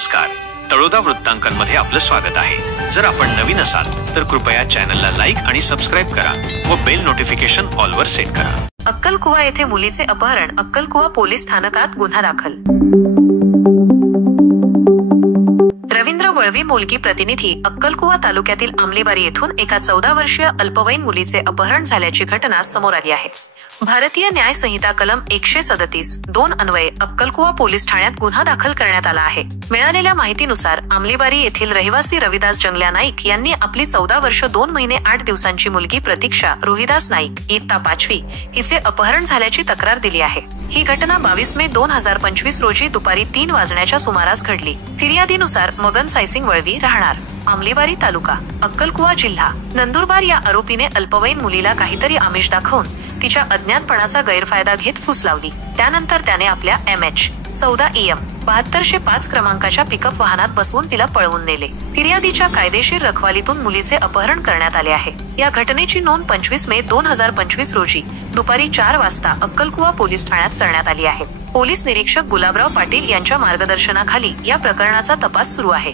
नमस्कार, तळोदा वृत्तांकनमध्ये आपलं स्वागत आहे। जर आपण नवीन असाल तर कृपया चॅनलला लाईक आणि सबस्क्राइब करा व बेल नोटिफिकेशन ऑल वर सेट करा। अक्कलकुवा येथे मुलीचे अपहरण, अक्कलकुवा पोलीस स्थानकात गुन्हा दाखल। रवींद्र वळवी मुलगी प्रतिनिधी अक्कलकुवा तालुक्यातील आमलीबारी येथून एका 14 वर्षीय अल्पवयीन मुलीचे अपहरण झाल्याची घटना समोर आली आहे। भारतीय न्याय संहिता कलम 137(2) अन्वये अक्कलकुवा पोलीस ठाण्यात गुन्हा दाखल करण्यात आला आहे। मिळालेल्या माहितीनुसार आमलीबारी येथील रहिवासी रविदास जंगल्या नाईक यांनी आपली 14 वर्ष 2 महिने 8 दिवसांची मुलगी प्रतीक्षा रोहिदास नाईक इयत्ता 5वी हिचे अपहरण झाल्याची तक्रार दिली आहे। ही घटना 22 मे 2025 रोजी दुपारी 3 वाजण्याच्या सुमारास घडली। फिर्यादीनुसार मगन सायसिंग वळवी राहणार आमलीबारी तालुका अक्कलकुवा जिल्हा नंदुरबार या आरोपीने अल्पवयीन मुलीला काहीतरी आमिष दाखवून तिच्या अज्ञातपणाचा गैरफायदा घेत फूस लावली। त्यानंतर त्याने आपल्या MH14 EM 7205 क्रमांकाच्या पिकअप वाहनात बसवून तिला पळवून नेले। फिर्यादीच्या कायदेशीर रखवालीतून मुलीचे अपहरण करण्यात आले आहे। या घटनेची नोंद 25 मे 2025 रोजी दुपारी 4 वाजता अक्कलकुवा पोलीस ठाण्यात करण्यात आली आहे। पोलीस निरीक्षक गुलाबराव पाटील यांच्या मार्गदर्शनाखाली या प्रकरणाचा तपास सुरू आहे।